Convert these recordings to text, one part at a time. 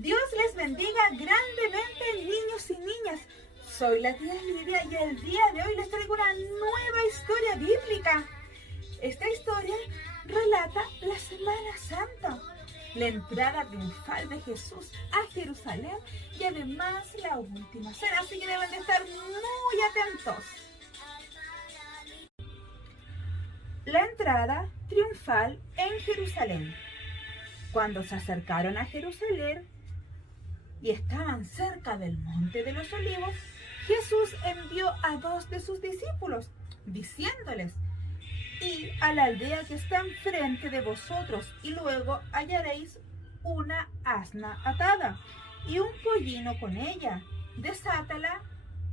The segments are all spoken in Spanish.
Dios les bendiga grandemente, niños y niñas. Soy la tía Lidia y el día de hoy les traigo una nueva historia bíblica. Esta historia relata la Semana Santa, la entrada triunfal de Jesús a Jerusalén y además la última cena, así que deben de estar muy atentos. La entrada triunfal en Jerusalén. Cuando se acercaron a Jerusalén y estaban cerca del Monte de los Olivos, Jesús envió a 2 de sus discípulos, diciéndoles: «Id a la aldea que está enfrente de vosotros, y luego hallaréis una asna atada y un pollino con ella. Desátala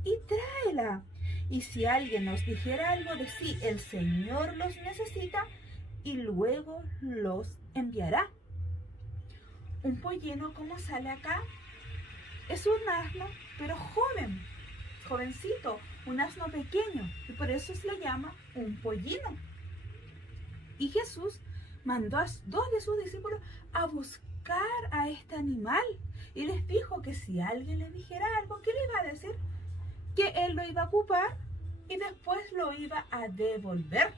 y tráela. Y si alguien os dijera algo de sí, el Señor los necesita y luego los enviará». Un pollino, ¿cómo sale acá? Es un asno, pero jovencito, un asno pequeño, y por eso se le llama un pollino. Y Jesús mandó a 2 de sus discípulos a buscar a este animal y les dijo que si alguien le dijera algo, ¿qué le iba a decir? Que él lo iba a ocupar y después lo iba a devolver.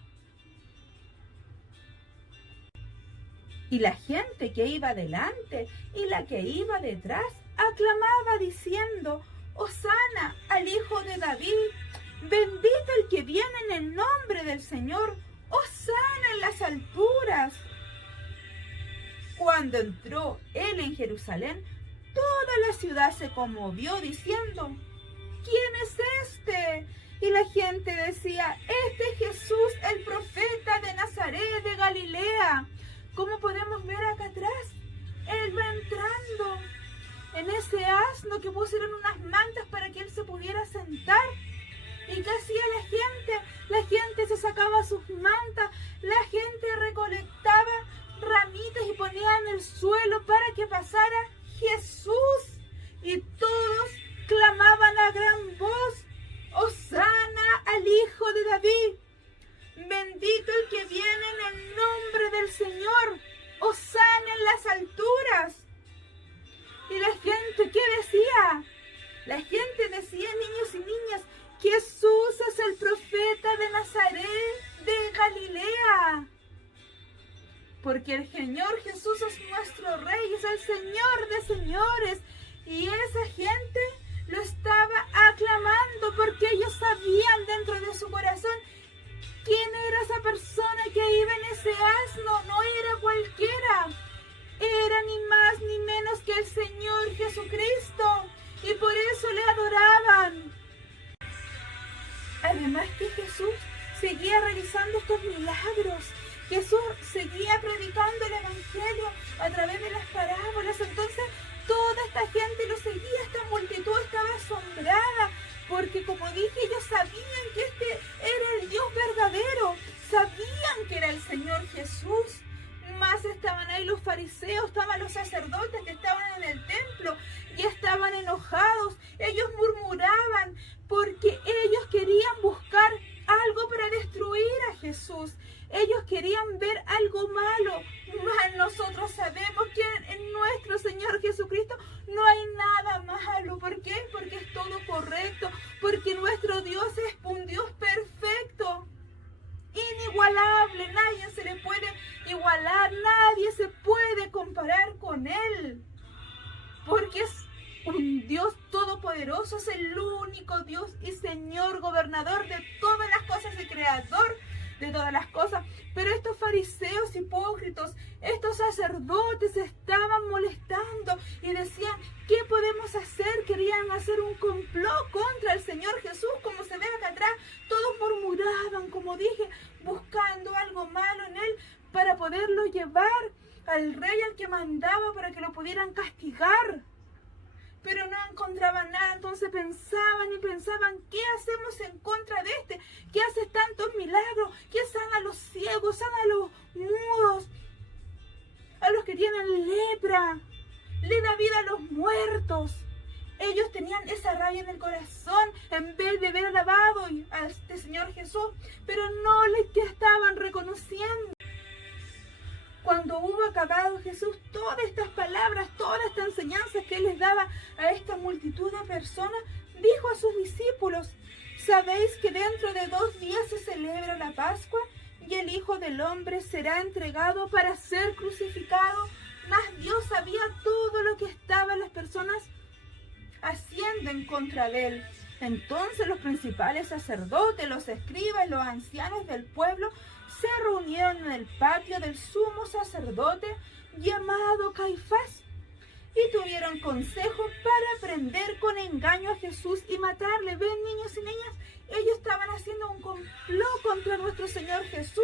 Y la gente que iba delante y la que iba detrás aclamaba diciendo: «Hosana al Hijo de David, bendito el que viene en el nombre del Señor, hosana en las alturas». Cuando entró él en Jerusalén, toda la ciudad se conmovió diciendo: «¿Quién es este?». Y la gente decía: «Este es Jesús, el profeta de Nazaret de Galilea». Como podemos ver acá atrás, él va entrando en ese asno que pusieron unas mantas para que él se pudiera sentar. ¿Y qué hacía la gente? La gente se sacaba sus mantas, la gente recolectaba ramitas y ponía en el suelo para que pasara Jesús. Y todos clamaban a gran voz: «Hosana al Hijo de David. Bendito el que viene en el nombre del Señor, hosana en las alturas». ¿Y la gente qué decía? La gente decía, niños y niñas: «Jesús es el profeta de Nazaret de Galilea». Porque el Señor Jesús es nuestro Rey, es el Señor de señores. Y esa gente lo estaba aclamando porque ellos sabían dentro de su corazón quién era esa persona que iba en ese asno. No era cualquiera, era ni más ni menos que el Señor Jesucristo, y por eso le adoraban. Además que Jesús seguía realizando estos milagros, Jesús seguía predicando el Evangelio a través de las parábolas. Entonces toda esta gente lo seguía, esta multitud estaba asombrada, porque como dije, ellos sabían que este era el Dios verdadero, sabían que era el Señor Jesús. Más estaban ahí los fariseos, estaban los sacerdotes que estaban en el templo y estaban enojados. Ellos murmuraban porque ellos querían buscar algo para destruir a Jesús. Ellos querían ver algo malo. Mas nosotros sabemos que en nuestro Señor Jesucristo no hay nada malo. ¿Por qué? Porque es todo correcto. Porque nuestro Dios es un Dios perfecto, inigualable. Nadie se le puede igualar, nadie se puede comparar con Él. Porque es un Dios todopoderoso, es el único Dios y Señor, gobernador de todas las cosas y creador de todas las cosas. Pero estos fariseos hipócritas, estos sacerdotes estaban molestando y decían: ¿qué podemos hacer? Querían hacer un complot contra el Señor Jesús, como se ve acá atrás. Todos murmuraban, como dije, buscando algo malo en Él para poderlo llevar al rey, al que mandaba, para que lo pudieran castigar. Pero no encontraban nada. Entonces pensaban y pensaban: ¿qué hacemos en contra de este? ¿Qué hace tantos milagros? ¿Qué sana a los ciegos, sana a los mudos, a los que tienen lepra, le da vida a los muertos? Ellos tenían esa rabia en el corazón en vez de ver alabado a este Señor Jesús, pero no le estaban reconociendo. Cuando hubo acabado Jesús todas estas palabras, toda esta enseñanza sabéis que dentro de 2 días se celebra la Pascua y el Hijo del Hombre será entregado para ser crucificado? Mas Dios sabía todo lo que estaban las personas haciendo en contra de él. Entonces los principales sacerdotes, los escribas, los ancianos del pueblo se reunieron en el patio del sumo sacerdote llamado Caifás y tuvieron consejo para prender con engaño a Jesús y matarle. Ven, niños y niñas, ellos estaban haciendo un complot contra nuestro Señor Jesús,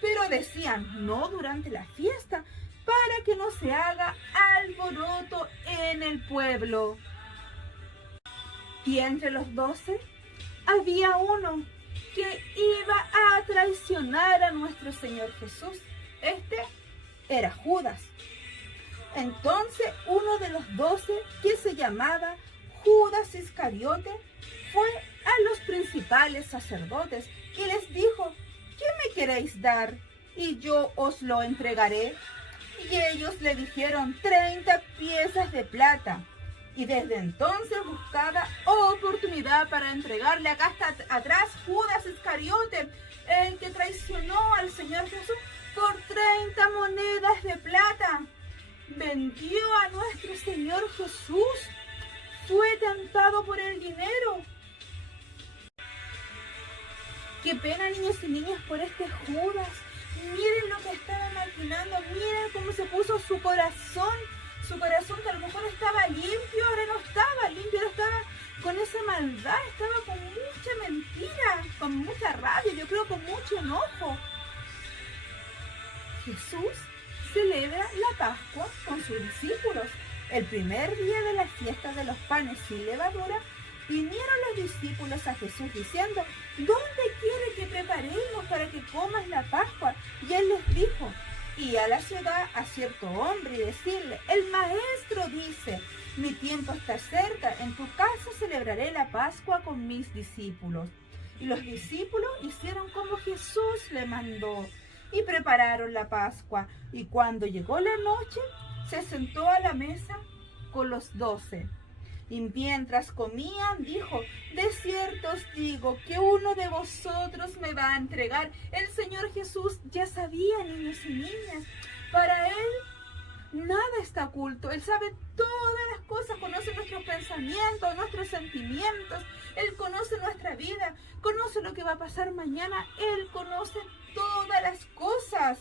pero decían, no durante la fiesta, para que no se haga alboroto en el pueblo. Y entre los 12 había uno que iba a traicionar a nuestro Señor Jesús. Este era Judas. Entonces uno de los 12, que se llamaba Judas Iscariote, fue a los principales sacerdotes y les dijo, ¿qué me queréis dar? Y yo os lo entregaré. Y ellos le dijeron 30 piezas de plata. Y desde entonces buscaba oportunidad para entregarle. Acá está atrás Judas Iscariote, el que traicionó al Señor Jesús por 30 monedas de plata. Vendió a nuestro Señor Jesús. Fue tentado por el dinero. Qué pena, niños y niñas, por este Judas. Miren lo que estaba maquinando. Miren cómo se puso su corazón. Su corazón, que a lo mejor estaba limpio, ahora no estaba limpio, ahora estaba con esa maldad, estaba con mucha mentira, con mucha rabia, yo creo con mucho enojo. Jesús celebra la Pascua con sus discípulos. El primer día de la fiesta de los panes sin levadura, vinieron los discípulos a Jesús diciendo, ¿dónde quiere que preparemos para que comas la Pascua? Y él les dijo, y a la ciudad a cierto hombre y decirle, el maestro dice, mi tiempo está cerca, en tu casa celebraré la Pascua con mis discípulos. Y los discípulos hicieron como Jesús le mandó y prepararon la Pascua. Y cuando llegó la noche, se sentó a la mesa con los 12. Y mientras comían, dijo, de cierto os digo que uno de vosotros me va a entregar. El Señor Jesús ya sabía, niños y niñas, para Él nada está oculto. Él sabe todas las cosas, conoce nuestros pensamientos, nuestros sentimientos. Él conoce nuestra vida, conoce lo que va a pasar mañana. Él conoce todas las cosas.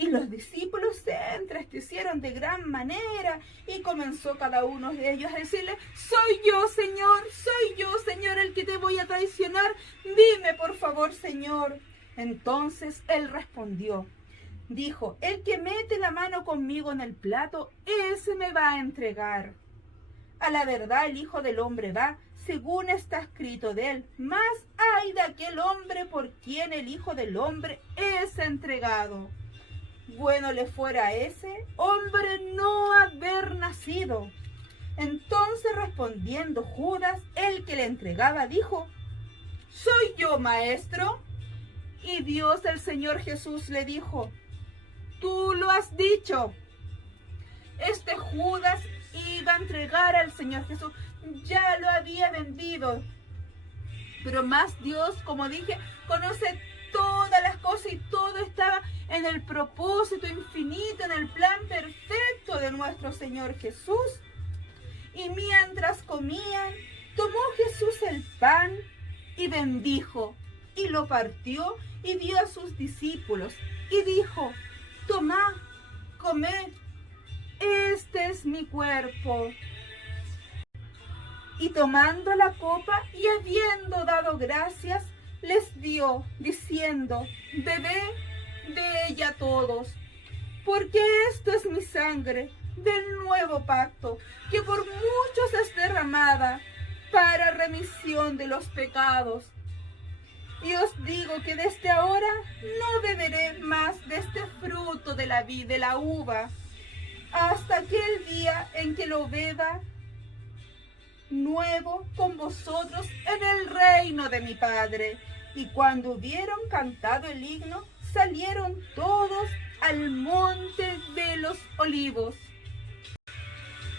Y los discípulos se entristecieron de gran manera y comenzó cada uno de ellos a decirle, soy yo, Señor, el que te voy a traicionar. Dime, por favor, Señor. Entonces él respondió, dijo, el que mete la mano conmigo en el plato, ese me va a entregar. A la verdad, el Hijo del Hombre va, según está escrito de él. Mas ay de aquel hombre por quien el Hijo del Hombre es entregado. Bueno le fuera a ese hombre no haber nacido. Entonces respondiendo Judas, el que le entregaba, dijo, ¿soy yo, maestro? Y Dios el Señor Jesús le dijo, tú lo has dicho. Este Judas iba a entregar al Señor Jesús, ya lo había vendido. Pero más Dios, como dije, conoce todas las cosas y todo estaba en el propósito infinito, en el plan perfecto de nuestro Señor Jesús. Y mientras comían, tomó Jesús el pan y bendijo, y lo partió y dio a sus discípulos, y dijo, tomad, comed, este es mi cuerpo. Y tomando la copa y habiendo dado gracias, les dio, diciendo, bebed de ella todos, porque esto es mi sangre del nuevo pacto, que por muchos es derramada para remisión de los pecados. Y os digo que desde ahora no beberé más de este fruto de la vid, de la uva, hasta aquel día en que lo beba nuevo con vosotros en el reino de mi Padre. Y cuando hubieron cantado el himno, salieron todos al monte de los olivos.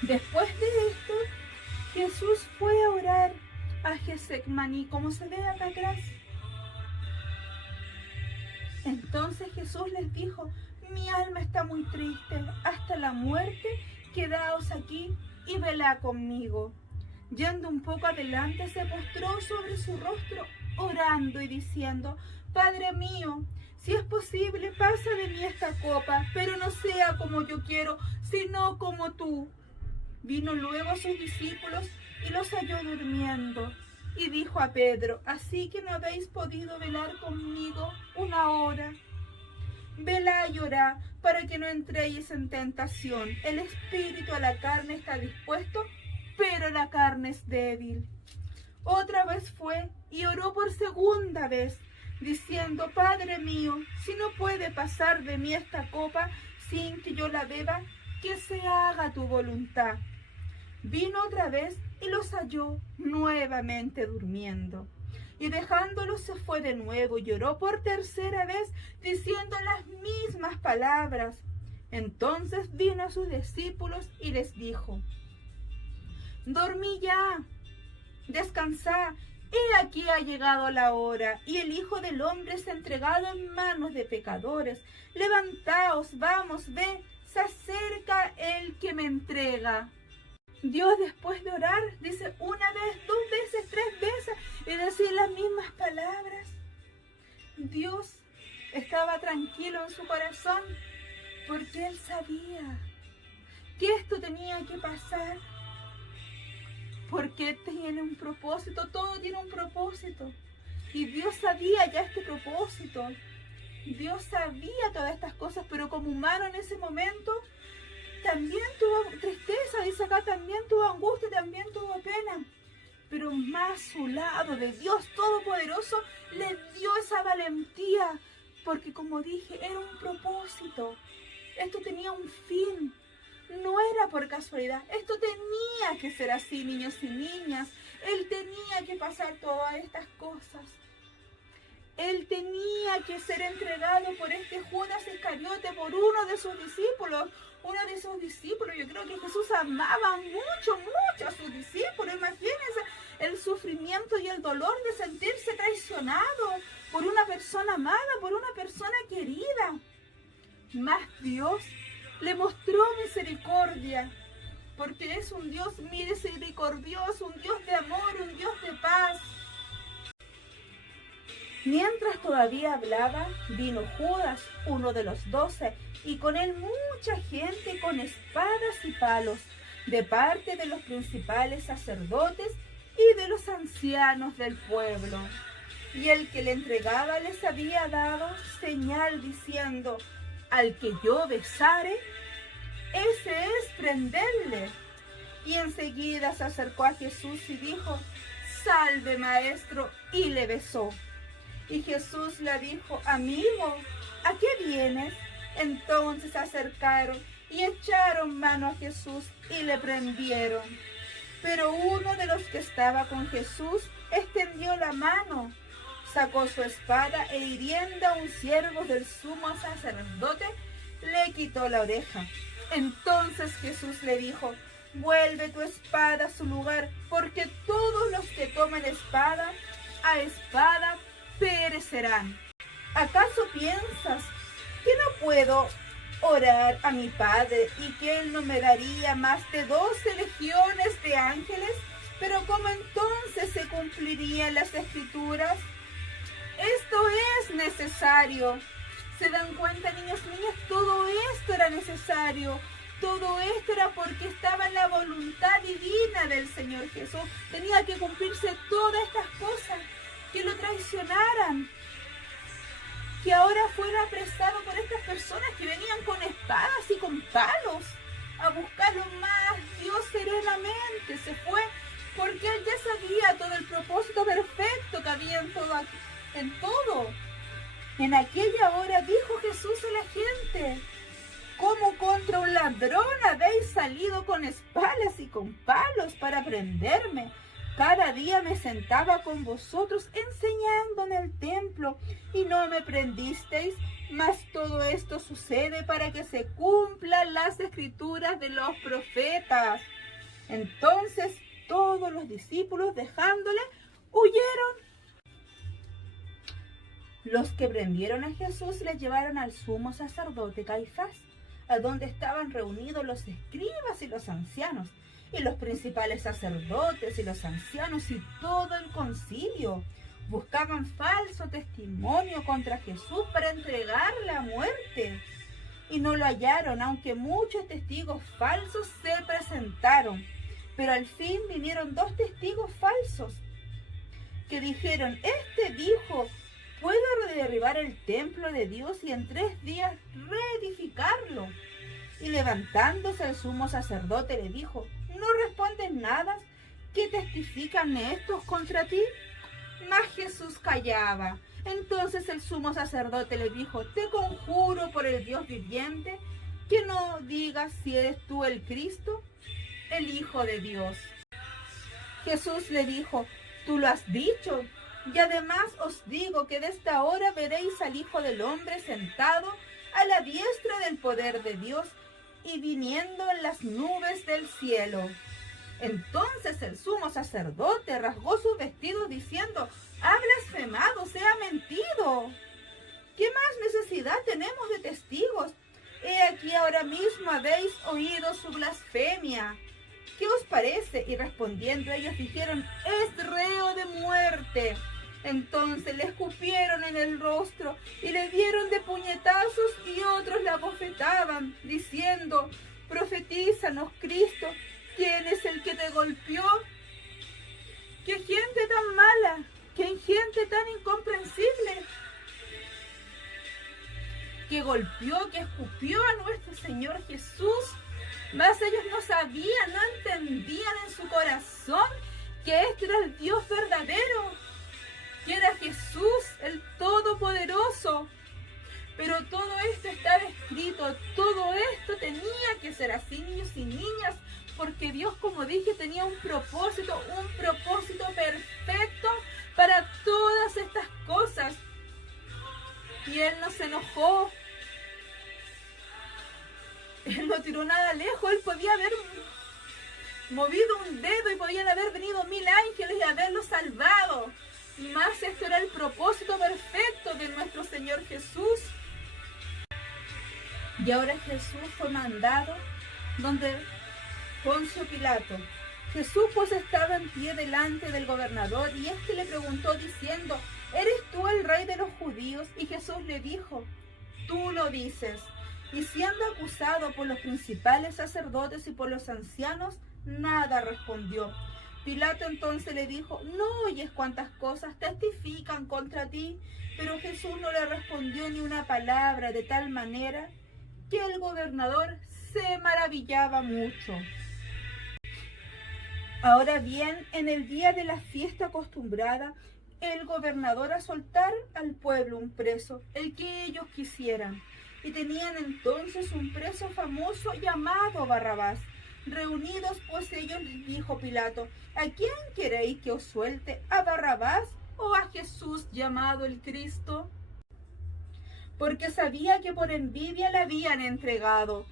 Después de esto, Jesús fue a orar a Getsemaní, como se ve acá atrás. Entonces Jesús les dijo: mi alma está muy triste hasta la muerte, quedaos aquí y velad conmigo. Yendo un poco adelante, se postró sobre su rostro, orando y diciendo: Padre mío, si es posible, pasa de mí esta copa, pero no sea como yo quiero, sino como tú. Vino luego a sus discípulos y los halló durmiendo. Y dijo a Pedro: ¿así que no habéis podido velar conmigo una hora? Velad y orad, para que no entréis en tentación. El espíritu a la carne está dispuesto, pero la carne es débil. Otra vez fue y oró por segunda vez, diciendo: Padre mío, si no puede pasar de mí esta copa sin que yo la beba, que se haga tu voluntad. Vino otra vez y los halló nuevamente durmiendo. Y dejándolos se fue de nuevo y oró por tercera vez, diciendo las mismas palabras. Entonces vino a sus discípulos y les dijo: dormid ya, descansad, he aquí ha llegado la hora, y el Hijo del Hombre es entregado en manos de pecadores. Levantaos, vamos, ve, se acerca el que me entrega. Dios, después de orar, dice una vez, dos veces, tres veces, y decir las mismas palabras. Dios estaba tranquilo en su corazón, porque Él sabía que esto tenía que pasar, porque tiene un propósito, todo tiene un propósito. Y Dios sabía ya este propósito. Dios sabía todas estas cosas, pero como humano en ese momento también tuvo tristeza, dice acá, también tuvo angustia, también tuvo pena. Pero más su lado de Dios Todopoderoso le dio esa valentía, porque como dije, era un propósito. Esto tenía un fin. No era por casualidad, esto tenía que ser así, niños y niñas. Él tenía que pasar todas estas cosas. Él tenía que ser entregado por este Judas Iscariote, por uno de sus discípulos. Uno de esos discípulos, yo creo que Jesús amaba mucho, mucho a sus discípulos. Imagínense el sufrimiento y el dolor de sentirse traicionado por una persona amada, por una persona querida. Mas Dios le mostró misericordia, porque es un Dios misericordioso, un Dios de amor, un Dios de paz. Mientras todavía hablaba, vino Judas, uno de los 12, y con él mucha gente con espadas y palos, de parte de los principales sacerdotes y de los ancianos del pueblo. Y el que le entregaba les había dado señal diciendo: al que yo besare, ese es prenderle. Y enseguida se acercó a Jesús y dijo: salve, maestro, y le besó. Y Jesús le dijo: amigo, ¿a qué vienes? Entonces se acercaron y echaron mano a Jesús y le prendieron. Pero uno de los que estaba con Jesús extendió la mano, sacó su espada e hiriendo a un siervo del sumo sacerdote, le quitó la oreja. Entonces Jesús le dijo: vuelve tu espada a su lugar, porque todos los que tomen espada, a espada perecerán. ¿Acaso piensas que no puedo orar a mi Padre y que Él no me daría más de 12 legiones de ángeles? Pero ¿cómo entonces se cumplirían las Escrituras? Esto es necesario. ¿Se dan cuenta, niños y niñas? Todo esto era necesario. Todo esto era porque estaba en la voluntad divina del Señor Jesús. Tenía que cumplirse todas estas cosas. Que lo traicionaran, que ahora fuera apresado por estas personas que venían con espadas y con palos a buscarlo más. Dios serenamente se fue porque Él ya sabía todo el propósito perfecto que había en todo. En aquella hora dijo Jesús a la gente: ¿cómo contra un ladrón habéis salido con espadas y con palos para prenderme? Cada día me sentaba con vosotros enseñando en el templo y no me prendisteis, mas todo esto sucede para que se cumplan las escrituras de los profetas. Entonces todos los discípulos, dejándole, huyeron. Los que prendieron a Jesús le llevaron al sumo sacerdote Caifás, a donde estaban reunidos los escribas y los ancianos, y los principales sacerdotes y los ancianos y todo el concilio. Buscaban falso testimonio contra Jesús para entregarle a muerte. Y no lo hallaron, aunque muchos testigos falsos se presentaron. Pero al fin vinieron 2 testigos falsos que dijeron: este dijo, ¿puedo derribar el templo de Dios y en 3 días reedificarlo? Y levantándose el sumo sacerdote le dijo: ¿no respondes nada? ¿Qué testifican estos contra ti? Mas Jesús callaba. Entonces el sumo sacerdote le dijo: te conjuro por el Dios viviente, que no digas si eres tú el Cristo, el Hijo de Dios. Jesús le dijo: tú lo has dicho, y además os digo que de esta hora veréis al Hijo del Hombre sentado a la diestra del poder de Dios y viniendo en las nubes del cielo. Entonces el sumo sacerdote rasgó sus vestidos diciendo: ha blasfemado, se ha mentido. ¿Qué más necesidad tenemos de testigos? He aquí ahora mismo habéis oído su blasfemia. ¿Qué os parece? Y respondiendo ellos dijeron: es reo de muerte. Entonces le escupieron en el rostro y le dieron de puñetazos, y otros la bofetaban, diciendo: profetízanos, Cristo, ¿quién es el que te golpeó? ¡Qué gente tan mala! ¡Qué gente tan incomprensible! Que golpeó, que escupió a nuestro Señor Jesús. Mas ellos no sabían, no entendían en su corazón que este era el Dios verdadero, que era Jesús, el Todopoderoso. Pero todo esto estaba escrito, todo esto tenía que ser así, niños y niñas, porque Dios, como dije, tenía un propósito perfecto para todas estas cosas. Y Él no se enojó, Él no tiró nada lejos. Él podía haber movido un dedo y podían haber venido 1000 ángeles y haberlo salvado. Mas esto era el propósito perfecto de nuestro Señor Jesús. Y ahora Jesús fue mandado donde Poncio Pilato. Jesús pues estaba en pie delante del gobernador, y éste le preguntó diciendo: ¿eres tú el rey de los judíos? Y Jesús le dijo: tú lo dices. Y siendo acusado por los principales sacerdotes y por los ancianos, nada respondió. Pilato entonces le dijo: ¿no oyes cuántas cosas testifican contra ti? Pero Jesús no le respondió ni una palabra, de tal manera que el gobernador se maravillaba mucho. Ahora bien, en el día de la fiesta acostumbrada, el gobernador a soltar al pueblo un preso, el que ellos quisieran. Y tenían entonces un preso famoso llamado Barrabás. Reunidos pues ellos, les dijo Pilato: ¿a quién queréis que os suelte? ¿A Barrabás o a Jesús llamado el Cristo? Porque sabía que por envidia le habían entregado.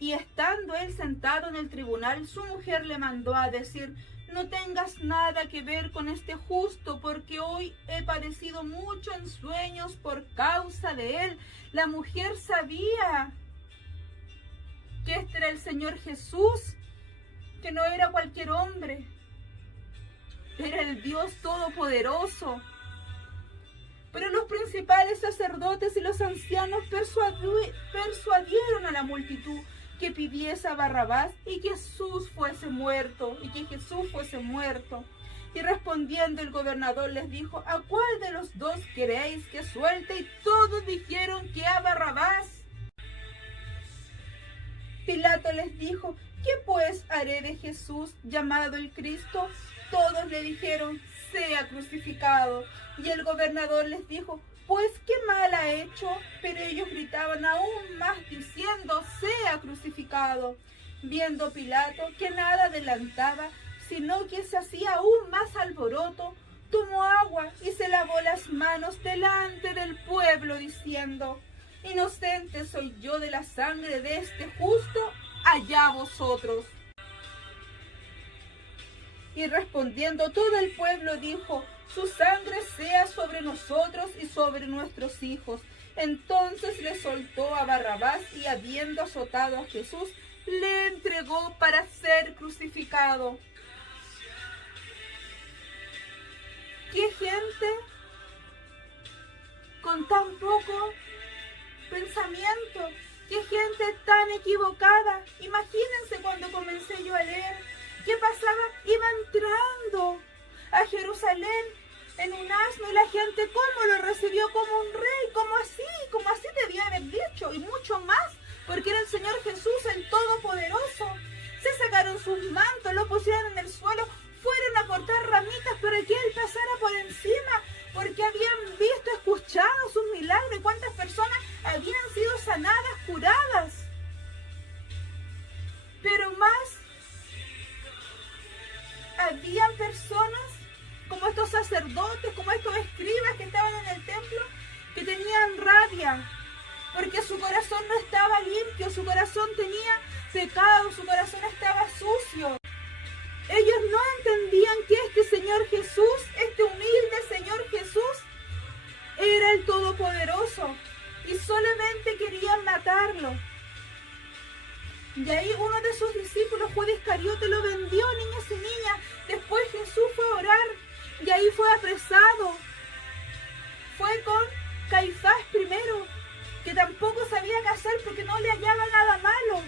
Y estando él sentado en el tribunal, su mujer le mandó a decir: no tengas nada que ver con este justo, porque hoy he padecido mucho en sueños por causa de él. La mujer sabía que este era el Señor Jesús, que no era cualquier hombre, era el Dios Todopoderoso. Pero los principales sacerdotes y los ancianos persuadieron a la multitud que pidiese a Barrabás y que Jesús fuese muerto, Y respondiendo el gobernador les dijo: ¿a cuál de los dos queréis que suelte? Y todos dijeron que a Barrabás. Pilato les dijo: ¿qué pues haré de Jesús llamado el Cristo? Todos le dijeron: sea crucificado. Y el gobernador les dijo: pues qué mal ha hecho. Pero ellos gritaban aún más diciendo: sea crucificado. Viendo Pilato que nada adelantaba, sino que se hacía aún más alboroto, tomó agua y se lavó las manos delante del pueblo, diciendo: inocente soy yo de la sangre de este justo, allá vosotros. Y respondiendo todo el pueblo dijo: su sangre sea sobre nosotros y sobre nuestros hijos. Entonces le soltó a Barrabás y, habiendo azotado a Jesús, le entregó para ser crucificado. ¿Qué gente con tan poco pensamiento? ¿Qué gente tan equivocada? Imagínense cuando comencé yo a leer. ¿Qué pasaba? Iba entrando a Jerusalén en un asno y la gente cómo lo recibió, como un rey, como así debía haber dicho, y mucho más, porque era el Señor Jesús, el Todopoderoso. Se sacaron sus mantos, lo pusieron en el suelo, fueron a cortar ramitas para que Él pasara por encima, porque habían visto, escuchado sus milagros y cuántas personas habían sido sanadas, curadas. Pero más, habían personas como estos sacerdotes, como estos escribas que estaban en el templo, que tenían rabia, porque su corazón no estaba limpio, su corazón tenía pecado, su corazón estaba sucio. Ellos no entendían que este Señor Jesús, este humilde Señor Jesús, era el Todopoderoso y solamente querían matarlo. Y ahí uno de sus discípulos, Judas Iscariote, lo vendió, niños y niñas. Después Jesús fue a orar y ahí fue apresado. Fue con Caifás primero, que tampoco sabía qué hacer porque no le hallaba nada malo.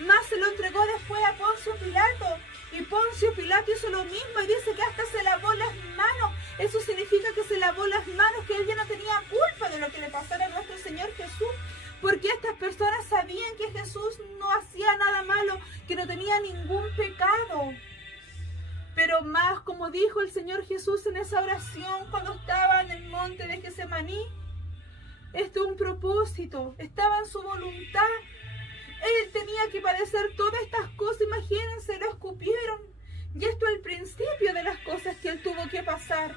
Más se lo entregó después a Poncio Pilato. Y Poncio Pilato hizo lo mismo y dice que hasta se lavó las manos. Eso significa que se lavó las manos, que él ya no tenía culpa de lo que le pasara a nuestro Señor Jesús. Porque estas personas sabían que Jesús no hacía nada malo, que no tenía ningún pecado. Pero más, como dijo el Señor Jesús en esa oración cuando estaba en el monte de Getsemaní, esto es un propósito, estaba en su voluntad. Él tenía que padecer todas estas cosas, imagínense, lo escupieron. Y esto es el principio de las cosas que él tuvo que pasar.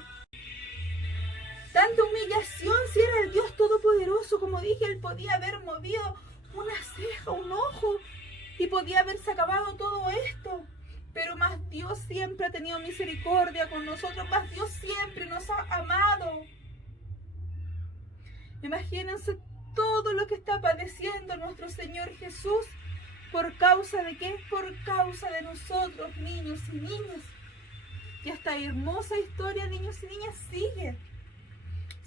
Tanta humillación, si era el Dios Todopoderoso, como dije, él podía haber movido una ceja, un ojo, y podía haberse acabado todo esto. Pero más Dios siempre ha tenido misericordia con nosotros, más Dios siempre nos ha amado. Imagínense todo lo que está padeciendo nuestro Señor Jesús. ¿Por causa de qué? Por causa de nosotros, niños y niñas. Y esta hermosa historia, niños y niñas, sigue.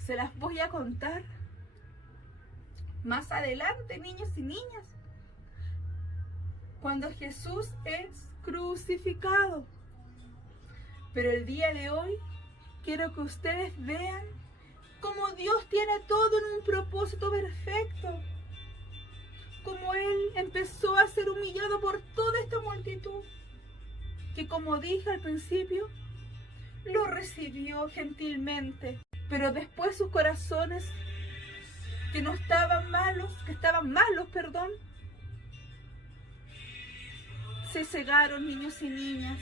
Se las voy a contar más adelante, niños y niñas. Cuando Jesús es crucificado. Pero el día de hoy quiero que ustedes vean cómo Dios tiene todo en un propósito perfecto. Como Él empezó a ser humillado por toda esta multitud, que como dije al principio, lo recibió gentilmente. Pero después sus corazones, que estaban malos, se cegaron, niños y niñas,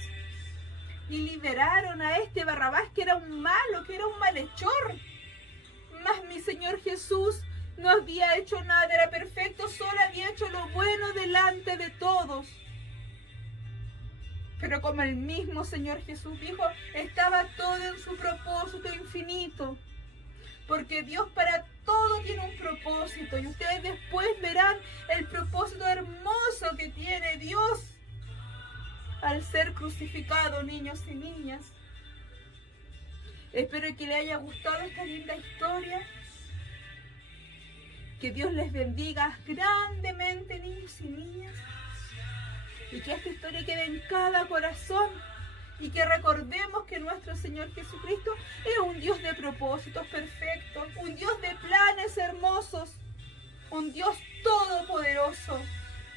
y liberaron a este Barrabás, que era un malo, que era un malhechor. Mas mi Señor Jesús no había hecho nada, era perfecto, solo había hecho lo bueno delante de todos. Pero como el mismo Señor Jesús dijo, estaba todo en su propósito infinito. Porque Dios para todo tiene un propósito. Y ustedes después verán el propósito hermoso que tiene Dios al ser crucificado, niños y niñas. Espero que les haya gustado esta linda historia. Que Dios les bendiga grandemente, niños y niñas. Y que esta historia quede en cada corazón. Y que recordemos que nuestro Señor Jesucristo es un Dios de propósitos perfectos. Un Dios de planes hermosos. Un Dios todopoderoso.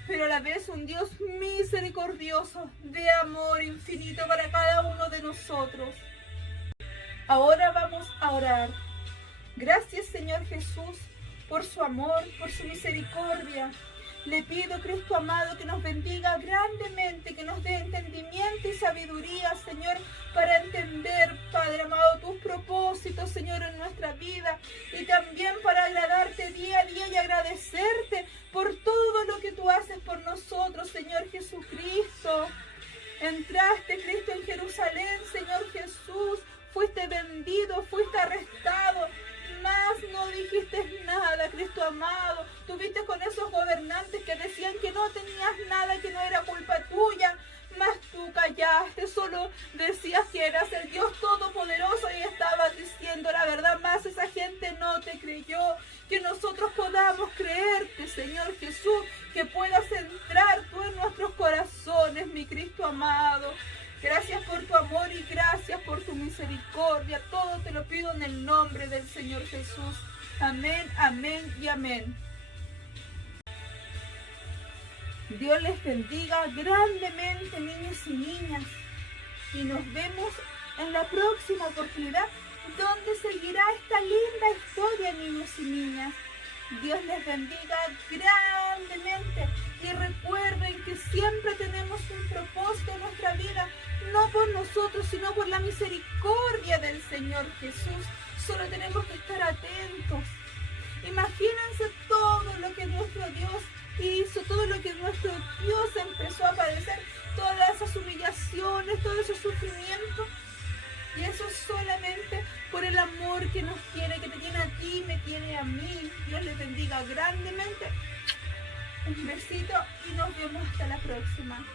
Pero a la vez un Dios misericordioso. De amor infinito para cada uno de nosotros. Ahora vamos a orar. Gracias, Señor Jesús, por su amor, por su misericordia. Le pido, Cristo amado, que nos bendiga grandemente, que nos dé entendimiento y sabiduría, Señor, para entender, Padre amado, tus propósitos, Señor, en nuestra vida. Y también para agradarte día a día y agradecerte por todo lo que tú haces por nosotros, Señor Jesucristo. Entraste, Cristo, en Jerusalén, Señor Jesús. Fuiste vendido, fuiste arrestado. Más no dijiste nada, Cristo amado. Tuviste con esos gobernantes que decían que no tenías nada, que no era culpa tuya. Mas tú callaste, solo decías que eras el Dios Todopoderoso y estabas diciendo la verdad. Más esa gente no te creyó. Que nosotros podamos creerte, Señor Jesús, que puedas entrar tú en nuestros corazones, mi Cristo amado. Gracias por tu amor y gracias por tu misericordia. Todo te lo pido en el nombre del Señor Jesús. Amén, amén y amén. Dios les bendiga grandemente, niños y niñas. Y nos vemos en la próxima oportunidad, donde seguirá esta linda historia, niños y niñas. Dios les bendiga grandemente. Y recuerden que siempre tenemos un propósito en nuestra vida, no por nosotros, sino por la misericordia del Señor Jesús. Solo tenemos que estar atentos. Imagínense todo lo que nuestro Dios hizo, todo lo que nuestro Dios empezó a padecer, todas esas humillaciones, todo ese sufrimiento. Y eso solamente por el amor que nos tiene, que te tiene a ti, me tiene a mí. Dios les bendiga grandemente. Un besito y nos vemos hasta la próxima.